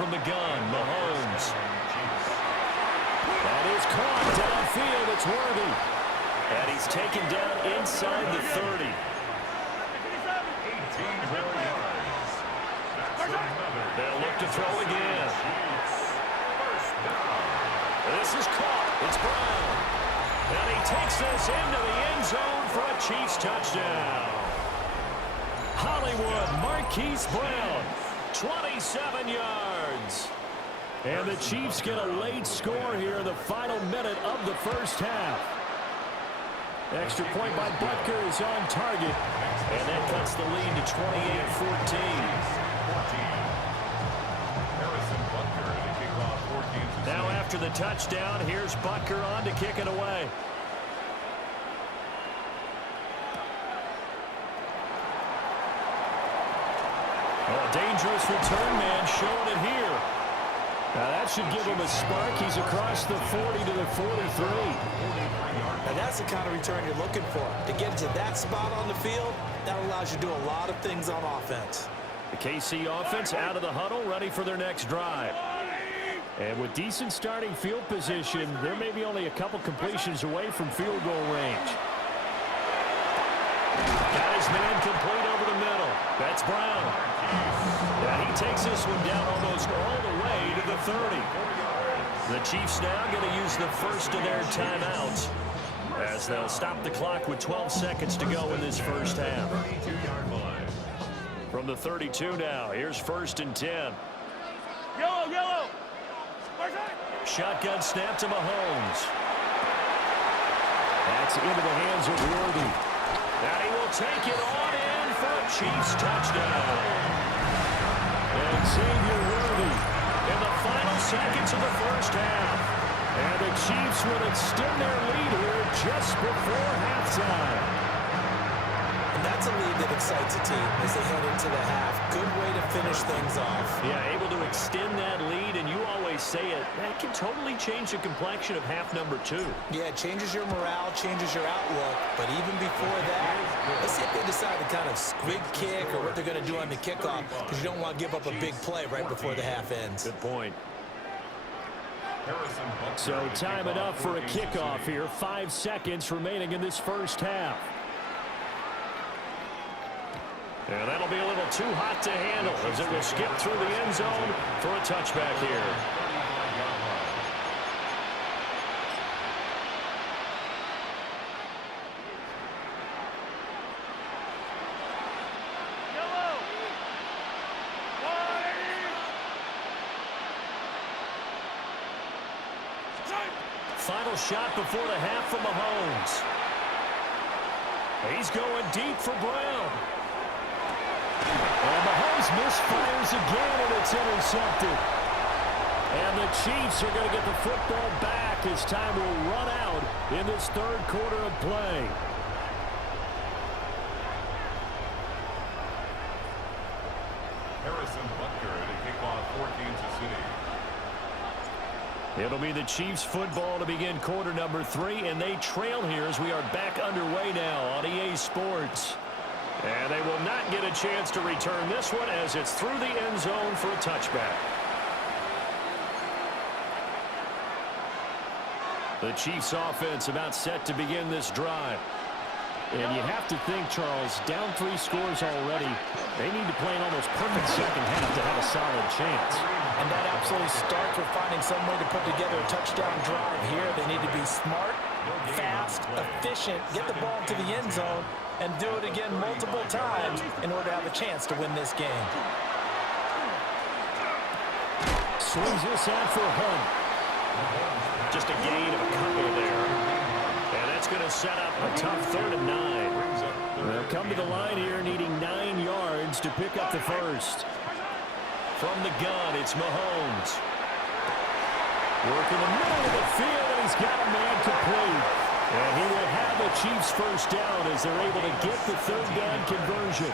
from the gun, Mahomes. That is caught downfield. It's Worthy. And he's taken down inside the 30. They'll look to throw again. This is caught. It's Brown. And he takes this into the end zone for a Chiefs touchdown. Hollywood Marquise Brown, 27 yards. And the Chiefs get a late score here in the final minute of the first half. Extra point by Butker is on target. And that cuts the lead to 28-14. Now after the touchdown, here's Butker on to kick it away. Oh, dangerous return man showing it here. Now that should give him a spark. He's across the 40 to the 43. Now that's the kind of return you're looking for. To get to that spot on the field, that allows you to do a lot of things on offense. The KC offense out of the huddle, ready for their next drive. And with decent starting field position, there may be only a couple completions away from field goal range. Got his man complete over the middle. That's Brown. Yeah, he takes this one down almost all the way to the 30. The Chiefs now going to use the first of their timeouts as they'll stop the clock with 12 seconds to go in this first half. From the 32 now, here's 1st and 10. Yellow! Shotgun snap to Mahomes. That's into the hands of Worthy. And he will take it on in for a Chiefs touchdown. And Xavier Worthy in the final seconds of the first half. And the Chiefs will extend their lead here just before halftime. And that's a lead that excites a team as they head into the half. Good way to finish things off. Yeah, able to extend that lead, and you always say it, that can totally change the complexion of half number 2. Yeah, it changes your morale, changes your outlook. But even before that, let's see if they decide to kind of squib kick or what they're going to do on the kickoff, because you don't want to give up a big play right before the half ends. Good point. So time enough for a kickoff here. 5 seconds remaining in this first half. And that'll be a little too hot to handle as it will skip through the end zone for a touchback here. Final shot before the half from Mahomes. He's going deep for Brown. And Mahomes misfires again, and it's intercepted. And the Chiefs are going to get the football back as time will run out in this third quarter of play. Harrison Butker to kick off for Kansas City. It'll be the Chiefs football to begin quarter number 3, and they trail here as we are back underway now on EA Sports. And they will not get a chance to return this one as it's through the end zone for a touchback. The Chiefs offense about set to begin this drive. And you have to think, Charles, down 3 scores already. They need to play an almost perfect second half to have a solid chance. And that absolutely starts with finding some way to put together a touchdown drive here. They need to be smart, fast, efficient, get the ball to the end zone, and do it again multiple times in order to have a chance to win this game. Swings this out for Hunt. Just a gain of a couple there. And that's going to set up a tough 3rd and 9. They'll come to the line here needing 9 yards to pick up the first. From the gun, it's Mahomes. Working the middle of the field, and he's got a man complete. And he will have the Chiefs first down as they're able to get the 3rd down conversion.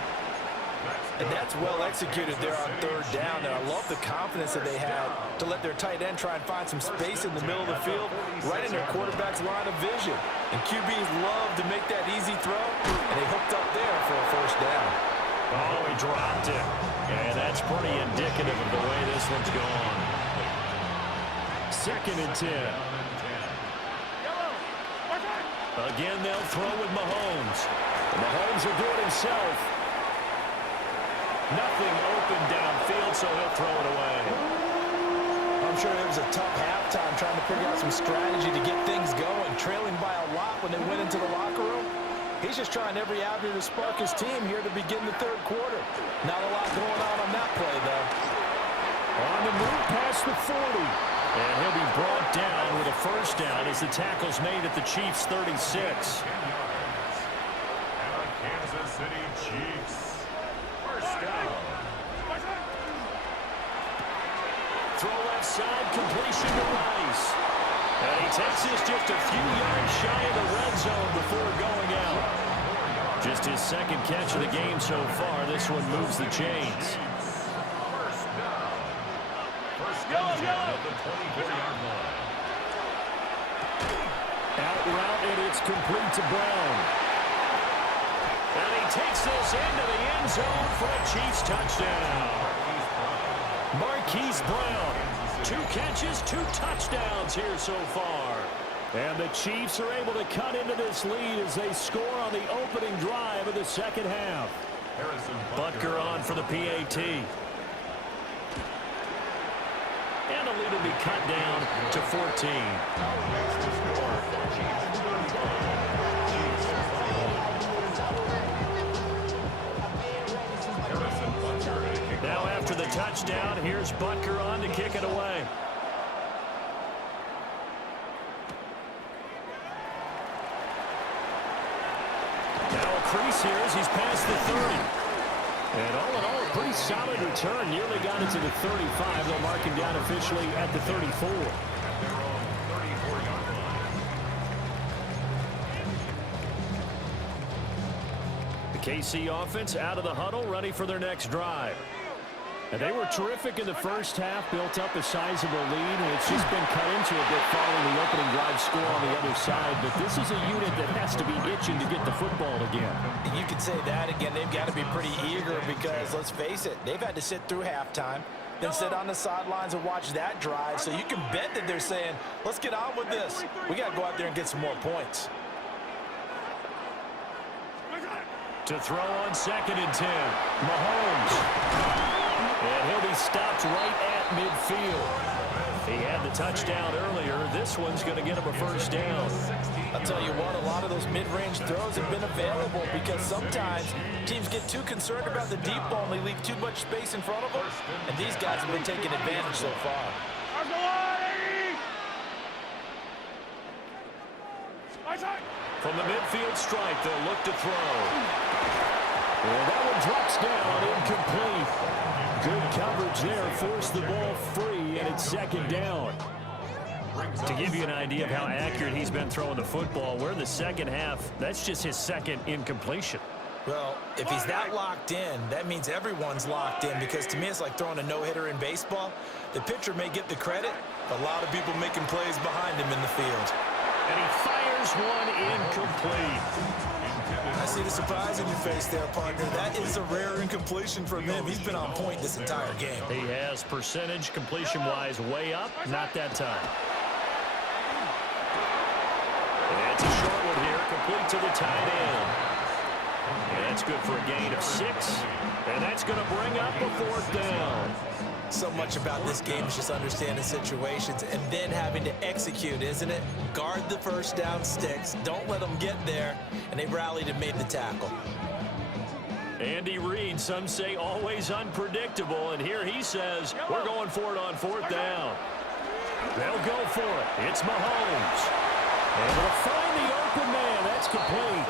And that's well executed there on 3rd down. And I love the confidence that they had to let their tight end try and find some space in the middle of the field, right in their quarterback's line of vision. And QBs love to make that easy throw, and they hooked up there for a first down. Oh, he dropped it. And that's pretty indicative of the way this one's gone. 2nd and 10. Again, they'll throw with Mahomes. Mahomes will do it himself. Nothing open downfield, so he'll throw it away. I'm sure it was a tough halftime trying to figure out some strategy to get things going, trailing by a lot when they went into the locker room. He's just trying every avenue to spark his team here to begin the 3rd quarter. Not a lot going on that play, though. On the move past the 40. And he'll be brought down with a 1st down as the tackle's made at the Chiefs' 36. Kansas City Chiefs. 1st down. Throw left side, completion to Rice. And he takes this just a few yards shy of the red zone before going out. Just his 2nd catch of the game so far. This one moves the chains. Out route, and it's complete to Brown. And he takes this into the end zone for a Chiefs touchdown. Marquise Brown, 2 catches, 2 touchdowns here so far. And the Chiefs are able to cut into this lead as they score on the opening drive of the 2nd half. Butker on for the PAT. And the lead will be cut down to 14. Now after the touchdown, here's Butker on to kick it away. Now a crease here as he's past the 30. And all in all, a pretty solid return. Nearly got it to the 35. They'll mark him down officially at the 34. The KC offense out of the huddle, ready for their next drive. And they were terrific in the 1st half, built up a sizable lead, and it's just been cut into a bit following the opening drive score on the other side. But this is a unit that has to be itching to get the football again. You could say that again. They've got to be pretty eager because, let's face it, they've had to sit through halftime, then sit on the sidelines and watch that drive. So you can bet that they're saying, let's get on with this. We got to go out there and get some more points. To throw on 2nd and 10, Mahomes. And he'll be stopped right at midfield. He had the touchdown earlier. This one's going to get him a 1st down. I'll tell you what, a lot of those mid-range throws have been available because sometimes teams get too concerned about the deep ball and they leave too much space in front of them. And these guys have been taking advantage so far. From the midfield strike, they'll look to throw. And that one drops down, incomplete. Good coverage there, forced the ball free, and it's 2nd down. To give you an idea of how accurate he's been throwing the football, we're in the 2nd half. That's just his 2nd incompletion. Well, if he's that locked in, that means everyone's locked in because to me it's like throwing a no-hitter in baseball. The pitcher may get the credit, but a lot of people making plays behind him in the field. And he fires one incomplete. I see the surprise in your face there, partner. That is a rare incompletion from him. He's been on point this entire game. He has percentage completion-wise way up, not that time. And it's a short one here, complete to the tight end. And that's good for a gain of 6. And that's going to bring up a 4th down. So much about this game is just understanding situations and then having to execute, isn't it? Guard the 1st down sticks. Don't let them get there. And they rallied and made the tackle. Andy Reid, some say always unpredictable. And here he says, we're going for it on 4th down. They'll go for it. It's Mahomes. And they'll find the open man. That's complete.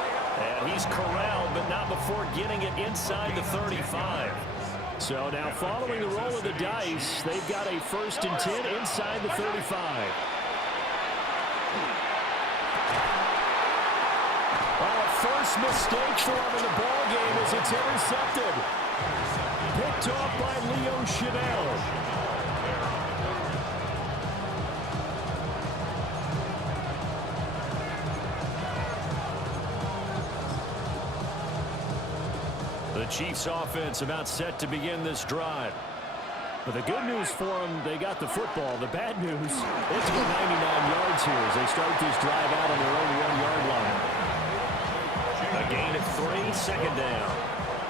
And he's corralled, but not before getting it inside the 35. So now following the roll of the dice, they've got a 1st and 10 inside the 35. Oh, first mistake for him in the ball game as it's intercepted. Picked off by Leo Chanel. The Chiefs offense about set to begin this drive. But the good news for them, they got the football. The bad news, it's been 99 yards here as they start this drive out on their own 1-yard line. A gain of 3, second down.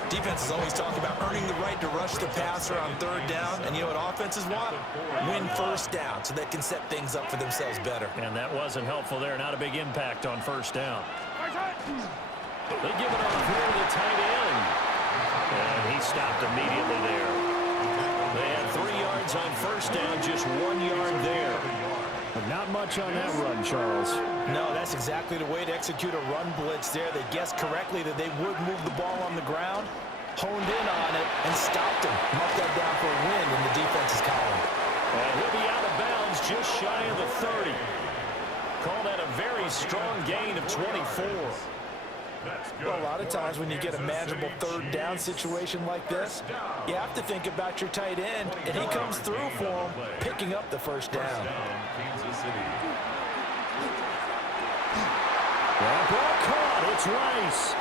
Defenses always talk about earning the right to rush the passer on third down. And you know what offenses want? Win first down so they can set things up for themselves better. And that wasn't helpful there. Not a big impact on first down. They give it off here to the tight end. And he stopped immediately there. They had 3 yards on first down, just 1 yard there. But not much on that run, Charles. No, that's exactly the way to execute a run blitz there. They guessed correctly that they would move the ball on the ground, honed in on it, and stopped him. Marked that down for a win in the defense's column. And he'll be out of bounds just shy of the 30. Call that a very strong gain of 24. Well, a lot of times when you get a manageable third down situation like this, you have to think about your tight end, and he comes through for him, picking up the first down. That ball caught. It's Rice.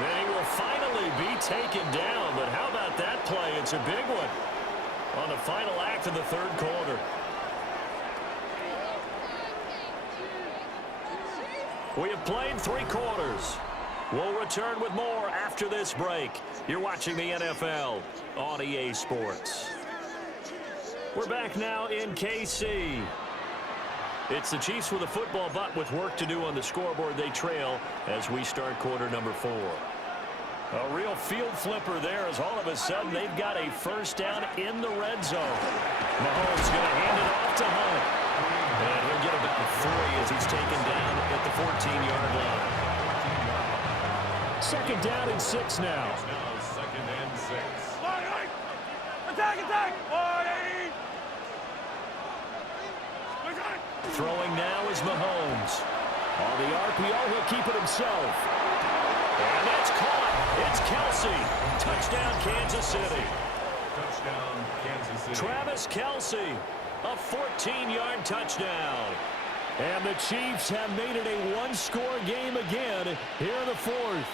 And he will finally be taken down, but how about that play? It's a big one on the final act of the third quarter. We have played 3 quarters. We'll return with more after this break. You're watching the NFL on EA Sports. We're back now in KC. It's the Chiefs with a football, but with work to do on the scoreboard. They trail as we start quarter number 4. A real field flipper there as all of a sudden they've got a first down in the red zone. Mahomes going to hand it off to Hunt. And he'll get about 3 as he's taken down at the 14-yard line. Second down and 6 now. Second and 6. Attack, attack! Throwing now is Mahomes. On the RPO, he'll keep it himself. And that's caught. It's Kelsey. Touchdown, Kansas City. Touchdown, Kansas City. Travis Kelsey. A 14-yard touchdown. And the Chiefs have made it a one-score game again here in the fourth.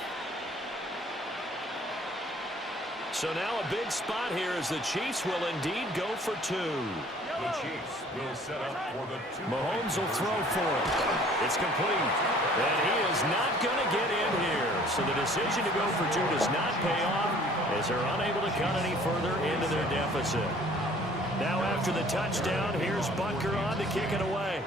So now a big spot here as the Chiefs will indeed go for 2. The Chiefs will set up for the 2. Mahomes will throw for it. It's complete. And he is not going to get in here. So the decision to go for 2 does not pay off as they're unable to cut any further into their deficit. Now after the touchdown, here's Butker on to kick it away.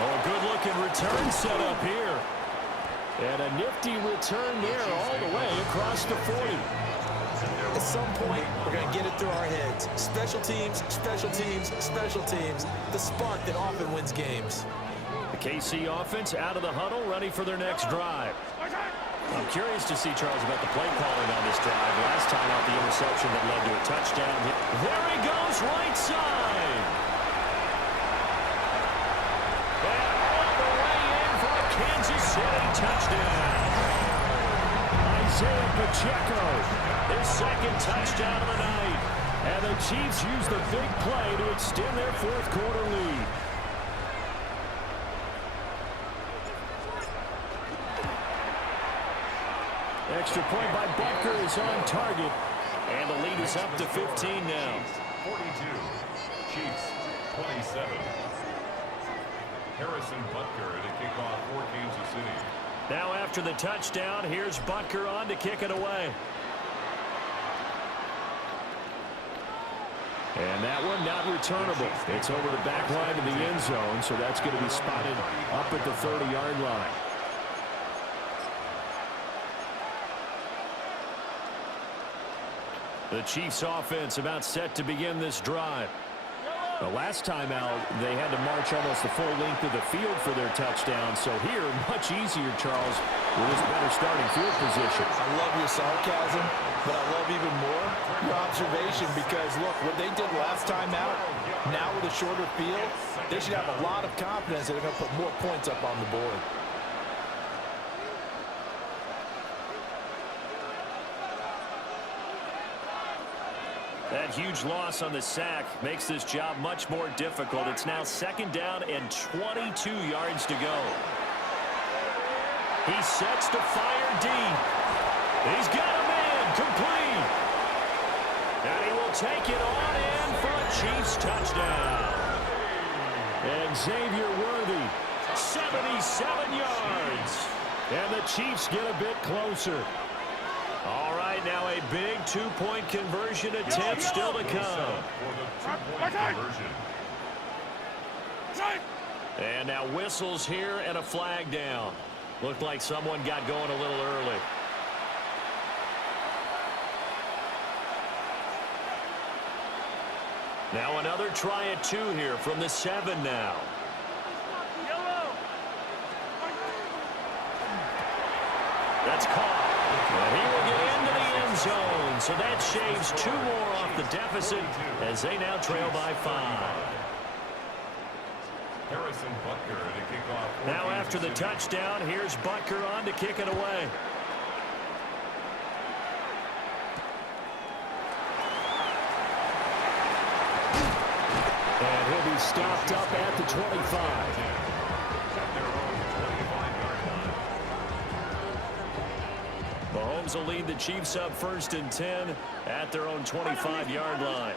Oh, good-looking return set up here. And a nifty return there all the way across the 40. At some point, we're going to get it through our heads. Special teams, special teams, special teams. The spark that often wins games. The KC offense out of the huddle, ready for their next drive. I'm curious to see, Charles, about the play calling on this drive. Last time out, the interception that led to a touchdown. There he goes, right side. And all the way in for a Kansas City touchdown. Isaiah Pacheco, his second touchdown of the night. And the Chiefs use the big play to extend their fourth quarter lead. Extra point by Butker is on target. And the lead is up to 15 now. 42. Chiefs 27. Harrison Butker to kick off for Kansas City. Now after the touchdown, here's Butker on to kick it away. And that one not returnable. It's over the back line of the end zone, so that's going to be spotted up at the 30-yard line. The Chiefs offense about set to begin this drive. The last time out, they had to march almost the full length of the field for their touchdown. So here, much easier, Charles, with this better starting field position. I love your sarcasm, but I love even more your observation because, look, what they did last time out, now with a shorter field, they should have a lot of confidence that they're going to put more points up on the board. That huge loss on the sack makes this job much more difficult. It's now 2nd down and 22 yards to go. He sets to fire deep. He's got a man complete. And he will take it on in for a Chiefs touchdown. And Xavier Worthy, 77 yards. And the Chiefs get a bit closer. All right, now a big two-point conversion attempt still to come. And now whistles here and a flag down. Looked like someone got going a little early. Now another try at 2 here from the 7 now. That's caught. And he will get into the end zone. So that shaves 2 more off the deficit as they now trail by 5. Now after the touchdown, here's Butker on to kick it away. And he'll be stopped up at the 25. Mahomes will lead the Chiefs up 1st and 10 at their own 25-yard line.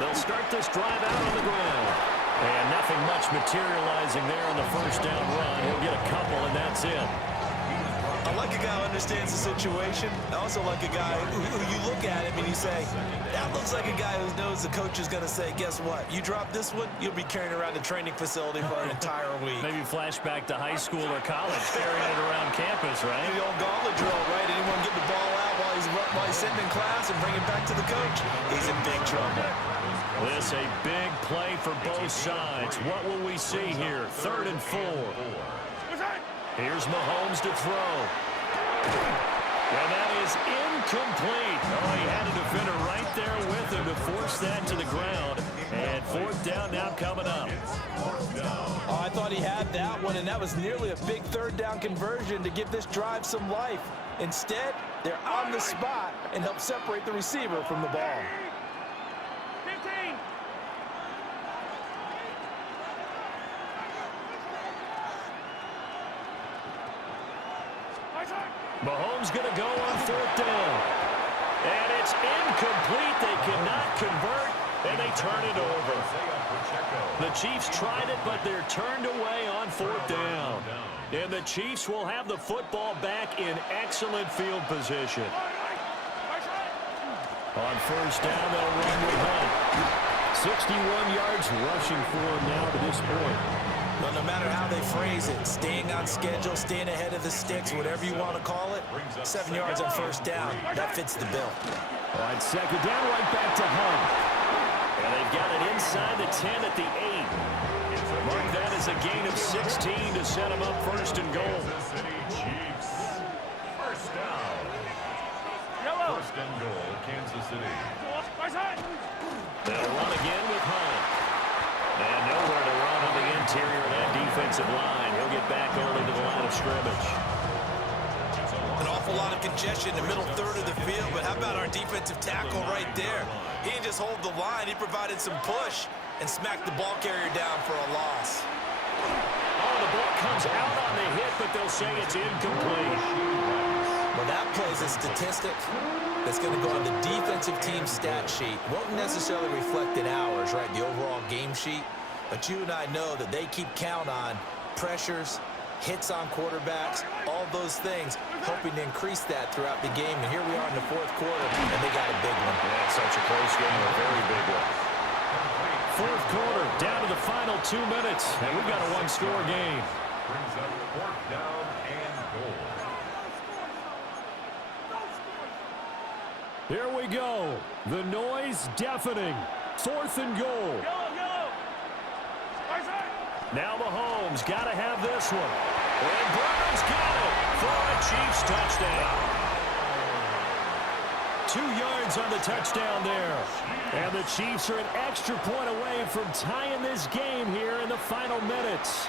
They'll start this drive out on the ground. And nothing much materializing there on the 1st down run. He'll get a couple, and that's it. I like a guy who understands the situation. I also like a guy who you look at him and you say, that looks like a guy who knows the coach is going to say, guess what? You drop this one, you'll be carrying around the training facility for an entire week. Maybe flashback to high school or college, carrying it around campus, right? The old gauntlet drill, right? Anyone get the ball out while he's sitting in class and bring it back to the coach? He's in big trouble. This a big play for both sides. What will we see here? 3rd and 4. Here's Mahomes to throw. And that is incomplete. Oh, he had a defender right there with him to force that to the ground. And 4th down now coming up. Oh, I thought he had that one, and that was nearly a big 3rd down conversion to give this drive some life. Instead, they're on the spot and help separate the receiver from the ball. 15. Mahomes going to go on 4th down. And it's incomplete. They cannot convert, and they turn it over. The Chiefs tried it, but they're turned away on 4th down. And the Chiefs will have the football back in excellent field position. On 1st down, they'll run with Hunt. 61 yards rushing for him now to this point. Well, no matter how they phrase it, staying on schedule, staying ahead of the sticks, whatever you want to call it, 7 yards on 1st down, that fits the bill. On 2nd down, right back to Hunt. And they've got it inside the 10 at the 8. Mark that as a gain of 16 to set them up 1st and goal. Chiefs. 1st down. 1st and goal, Kansas City. They'll run again with Hunt. And nowhere to run on the interior of that defensive line. He'll get back early to the line of scrimmage. An awful lot of congestion in the middle 3rd of the field, but how about our defensive tackle right there? He didn't just hold the line, he provided some push and smacked the ball carrier down for a loss. Oh, the ball comes out on the hit, but they'll say it's incomplete. Well, that plays a statistic that's going to go on the defensive team stat sheet. Won't necessarily reflect in ours, right, the overall game sheet. But you and I know that they keep count on pressures, hits on quarterbacks, all those things, hoping to increase that throughout the game. And here we are in the 4th quarter, and they got a big one. Yeah, it's such a close game, a very big one. 4th quarter, down to the final 2 minutes, and we've got a one-score game. Brings up 4th down and goal. Here we go. The noise deafening. 4th and goal. Now Mahomes got to have this one. And Brown's got it for a Chiefs touchdown. 2 yards on the touchdown there. And the Chiefs are an extra point away from tying this game here in the final minutes.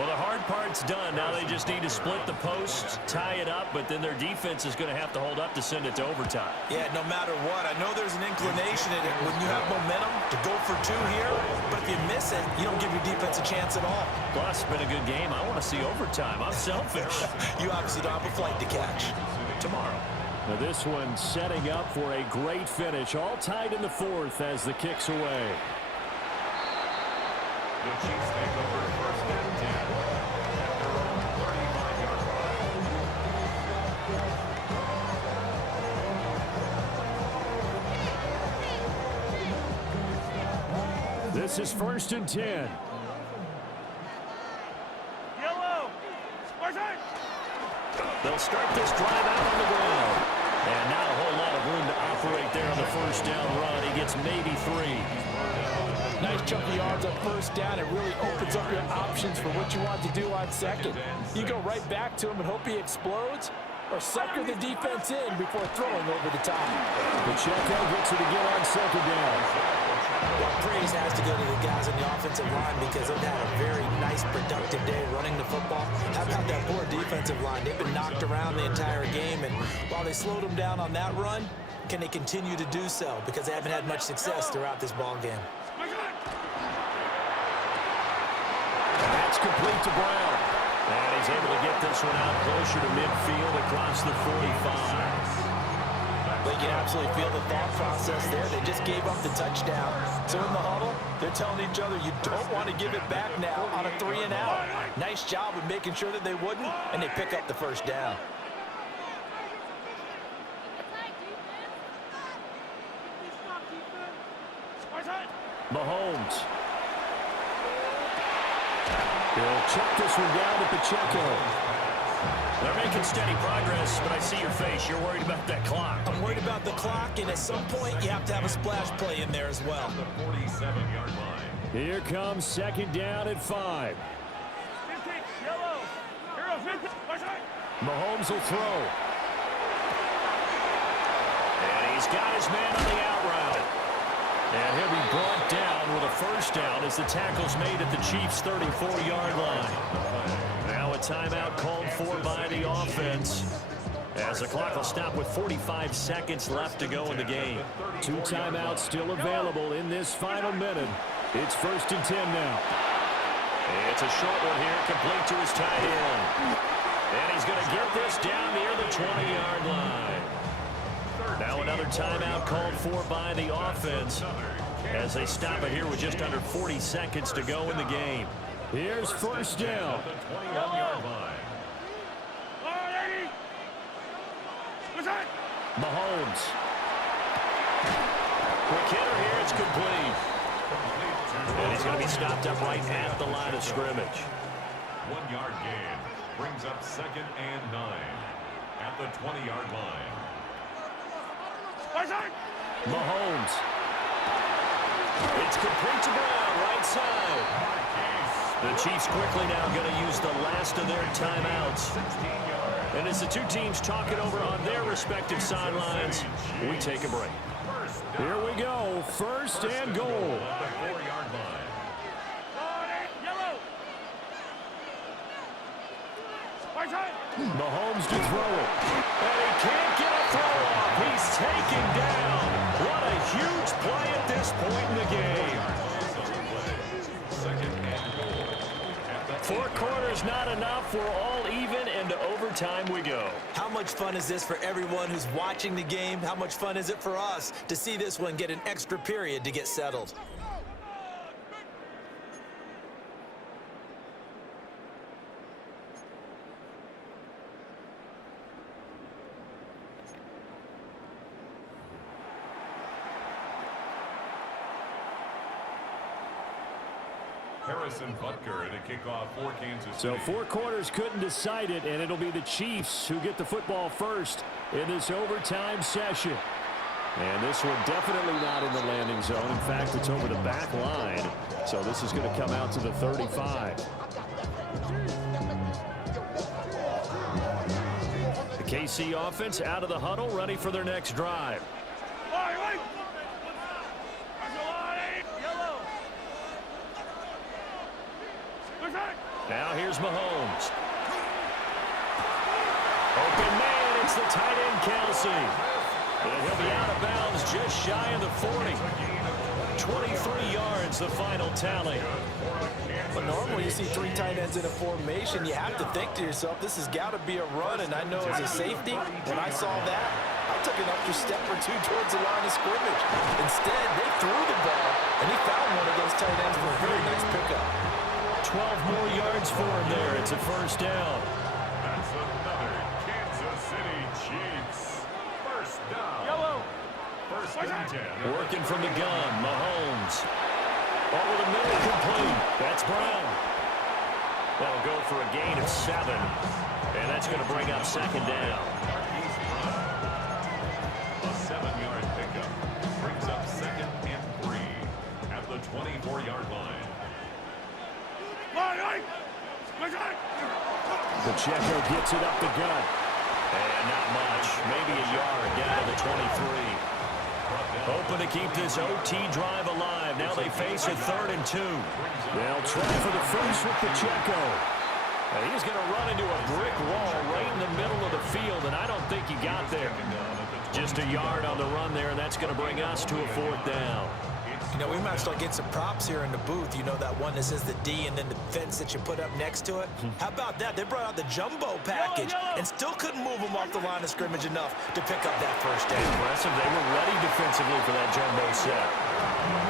Well, the hard part's done. Now they just need to split the posts, tie it up, but then their defense is going to have to hold up to send it to overtime. Yeah, no matter what. I know there's an inclination in it when you have momentum to go for two here, but if you miss it, you don't give your defense a chance at all. Plus, it's been a good game. I want to see overtime. I'm selfish. You obviously don't have a flight to catch. Tomorrow. Now this one setting up for a great finish. All tied in the fourth as the kick's away. The Chiefs take over first and 10 at their own 35-yard line. This is first and 10. Yellow. They'll start this drive out on the ground. And not a whole lot of room to operate there on the first down run. He gets maybe 3. Nice chunky yards on first down. It really opens up your options for what you want to do on second. You go right back to him and hope he explodes, or sucker the defense in before throwing over the top. Pacheco gets it again on second down. Well, praise has to go to the guys on the offensive line because they've had a very nice, productive day running the football. How about that poor defensive line? They've been knocked around the entire game, and while they slowed them down on that run, can they continue to do so? Because they haven't had much success throughout this ball game. That's complete to Brown. And he's able to get this one out closer to midfield across the 45. But you can absolutely feel the thought process there. They just gave up the touchdown. So in the huddle, they're telling each other, you don't want to give it back now on a 3 and out. Nice job of making sure that they wouldn't, and they pick up the first down. Mahomes. He'll check this one down to Pacheco. They're making steady progress, but I see your face. You're worried about that clock. I'm worried about the clock, and at some point, you have to have a splash play in there as well. The 47-yard line. Here comes second down at 5. Yellow. Mahomes will throw. And he's got his man on the out route. And he'll be brought down with a first down as the tackle's made at the Chiefs' 34-yard line. Now a timeout called for by the offense, as the clock will stop with 45 seconds left to go in the game. 2 timeouts still available in this final minute. It's first and 10 now. It's a short one here, complete to his tight end. And he's going to get this down near the 20-yard line. Now another timeout called for by the offense as they stop it here with just under 40 seconds to go in the game. Here's first down. The 21-yard line. Mahomes. Quick hitter here, it's complete. And he's going to be stopped up right at the line of scrimmage. 1-yard gain brings up second and 9 at the 20-yard line. Mahomes. It's complete to Brown, right side. The Chiefs quickly now going to use the last of their timeouts. And as the two teams talk it over on their respective sidelines, we take a break. Here we go. First and goal. At the 4-yard line. Mahomes to throw it. And he can't get a throw off. He's taken down. What a huge play at this point in the game. Second and goal. At the 4 quarters not enough. We're all even, and to overtime we go. How much fun is this for everyone who's watching the game? How much fun is it for us to see this one get an extra period to get settled? Harrison Butker at a kickoff for Kansas So City. 4 quarters couldn't decide it, and it'll be the Chiefs who get the football first in this overtime session. And this one definitely not in the landing zone. In fact, it's over the back line. So this is going to come out to the 35. The KC offense out of the huddle, ready for their next drive. Now here's Mahomes. Open man, it's the tight end, Kelsey. And he'll be out of bounds just shy of the 40. 23 yards, the final tally. But normally you see three tight ends in a formation, you have to think to yourself, this has got to be a run. And I know as a safety, when I saw that, I took an extra step or two towards the line of scrimmage. Instead, they threw the ball, and he found one of those tight ends for a very nice pickup. 12 more yards for him there. It's a first down. That's another Kansas City Chiefs first down. Yellow. First and 10. Working from the gun, Mahomes. Over the middle, complete. That's Brown. That'll go for a gain of 7. And that's going to bring up second down. A 7-yard pickup brings up second and 3 at the 24-yard line. Pacheco gets it up the gut. And not much. Maybe a yard down to the 23. Hoping to keep this OT drive alive. Now they face a 3rd and 2. They'll try for the first with Pacheco. And he's going to run into a brick wall right in the middle of the field, and I don't think he got there. Just a yard on the run there, and that's going to bring us to a 4th down. You know, we might start getting some props here in the booth. You know, that one that says the D and then the fence that you put up next to it? How about that? They brought out the jumbo package and still couldn't move them off the line of scrimmage enough to pick up that first down. Impressive. They were ready defensively for that jumbo set.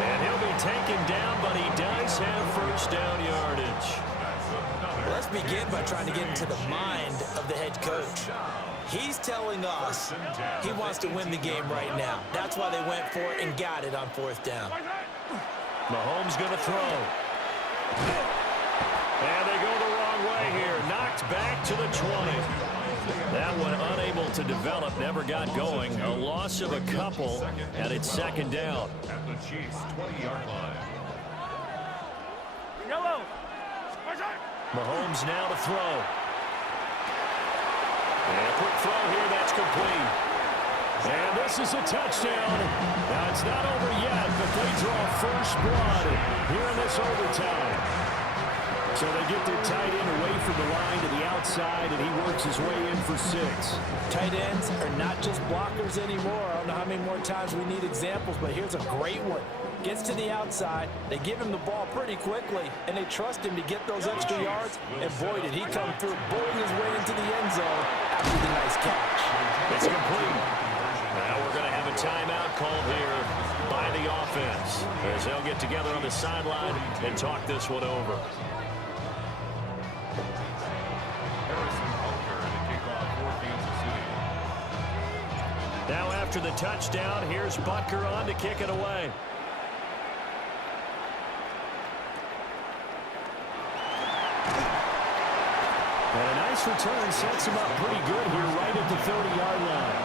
And he'll be taken down, but he does have first down yardage. Well, let's begin by trying to get into the mind of the head coach. He's telling us he wants to win the game right now. That's why they went for it and got it on 4th down. Mahomes going to throw. And they go the wrong way here. Knocked back to the 20. That one unable to develop, never got going. A loss of a couple, and it's second down. At the Chiefs' 20-yard line. Yellow. Mahomes now to throw. And a quick throw here, that's complete. And this is a touchdown. Now, it's not over yet, but they draw first blood here in this overtime. So they get their tight end away from the line to the outside, and he works his way in for 6. Tight ends are not just blockers anymore. I don't know how many more times we need examples, but here's a great one. Gets to the outside, they give him the ball pretty quickly, and they trust him to get those extra yards, and boy, did he come through, bullying his way into the end zone after the nice catch. It's complete. Now we're going to have a timeout called here by the offense as they'll get together on the sideline and talk this one over. Now after the touchdown, here's Butker on to kick it away. And a nice return sets him up pretty good here right at the 30-yard line.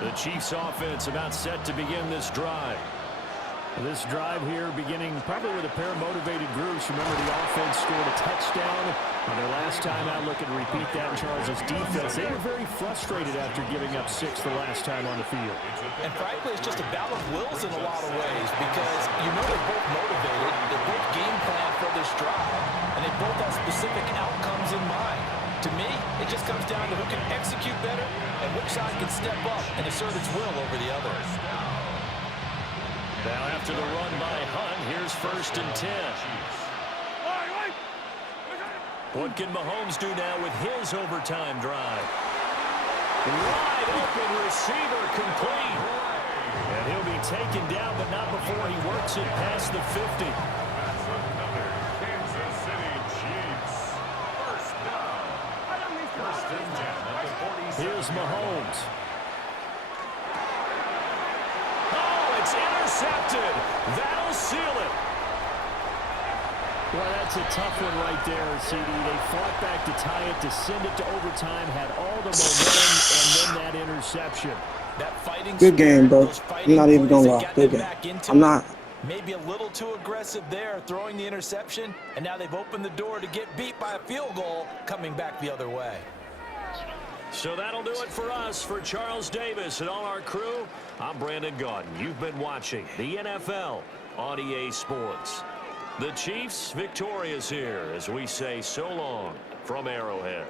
The Chiefs offense about set to begin this drive. This drive here beginning probably with a pair of motivated groups. Remember, the offense scored a touchdown on their last time out. Looking to repeat that in Charles' defense. They were very frustrated after giving up 6 the last time on the field. And frankly, it's just a battle of wills in a lot of ways because you know they're both motivated. They both game plan for this drive, and they both have specific outcomes in mind. To me, it just comes down to who can execute better and which side can step up and assert its will over the other. Now after the run by Hunt, here's 1st and 10. What can Mahomes do now with his overtime drive? Wide open receiver complete. And he'll be taken down, but not before he works it past the 50. That's another Kansas City Chiefs first down. First and 10 at the 47. Here's Mahomes. It's intercepted. That'll seal it. Well, that's a tough one right there, CD. They fought back to tie it, to send it to overtime, had all the momentum, and then that interception. That fighting Good game, bro. I'm not even going gonna lie. Good game. I'm not. Maybe a little too aggressive there, throwing the interception, and now they've opened the door to get beat by a field goal coming back the other way. So that'll do it for us. For Charles Davis and all our crew, I'm Brandon Gaudin. You've been watching the NFL on EA Sports. The Chiefs victorious here as we say so long from Arrowhead.